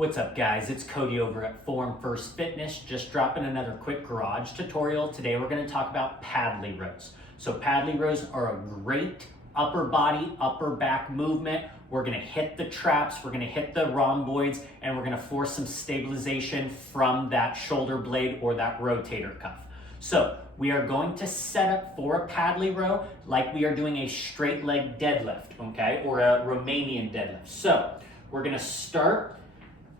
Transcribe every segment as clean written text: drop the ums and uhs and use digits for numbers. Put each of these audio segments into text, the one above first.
What's up guys, it's Cody over at Form First Fitness, just dropping another quick garage tutorial. Today we're going to talk about Pendlay rows. So Pendlay rows are a great upper body, upper back movement. We're going to hit the traps, we're going to hit the rhomboids, and we're going to force some stabilization from that shoulder blade or that rotator cuff. So we are going to set up for a Pendlay row like we are doing a straight leg deadlift, okay, or a Romanian deadlift. So we're going to start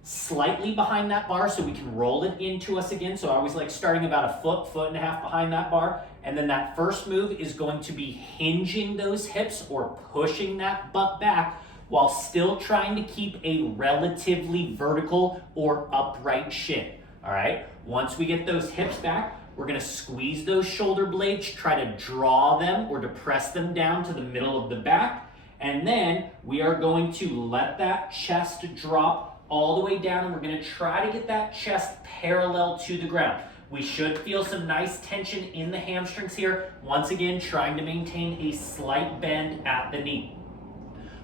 slightly behind that bar so we can roll it into us again. So I always like starting about a foot and a half behind that bar. And then that first move is going to be hinging those hips or pushing that butt back while still trying to keep a relatively vertical or upright shin. All right. Once we get those hips back, we're going to squeeze those shoulder blades, try to draw them or depress them down to the middle of the back. And then we are going to let that chest drop all the way down, and we're going to try to get that chest parallel to the ground. We should feel some nice tension in the hamstrings here. Once again, trying to maintain a slight bend at the knee.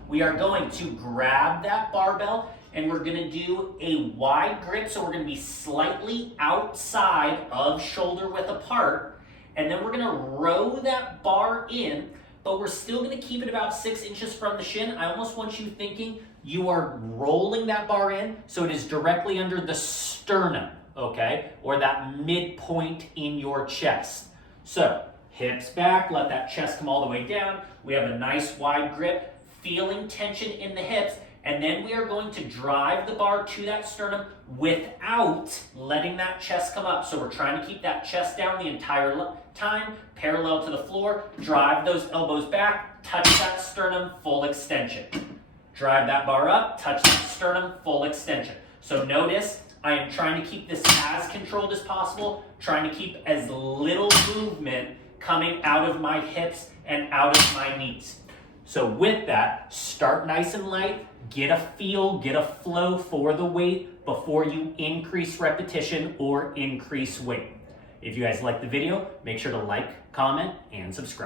We are going to grab that barbell and we're going to do a wide grip. So we're going to be slightly outside of shoulder width apart. And then we're going to row that bar in, but we're still going to keep it about 6 inches from the shin. I almost want you thinking you are rolling that bar in so it is directly under the sternum, okay? Or that midpoint in your chest. So hips back, let that chest come all the way down. We have a nice wide grip, feeling tension in the hips, and then we are going to drive the bar to that sternum without letting that chest come up. So we're trying to keep that chest down the entire time, parallel to the floor. Drive those elbows back, touch that sternum, full extension. Drive that bar up, touch that sternum, full extension. So notice I am trying to keep this as controlled as possible, trying to keep as little movement coming out of my hips and out of my knees. So with that, start nice and light, get a feel, get a flow for the weight before you increase repetition or increase weight. If you guys like the video, make sure to like, comment, and subscribe.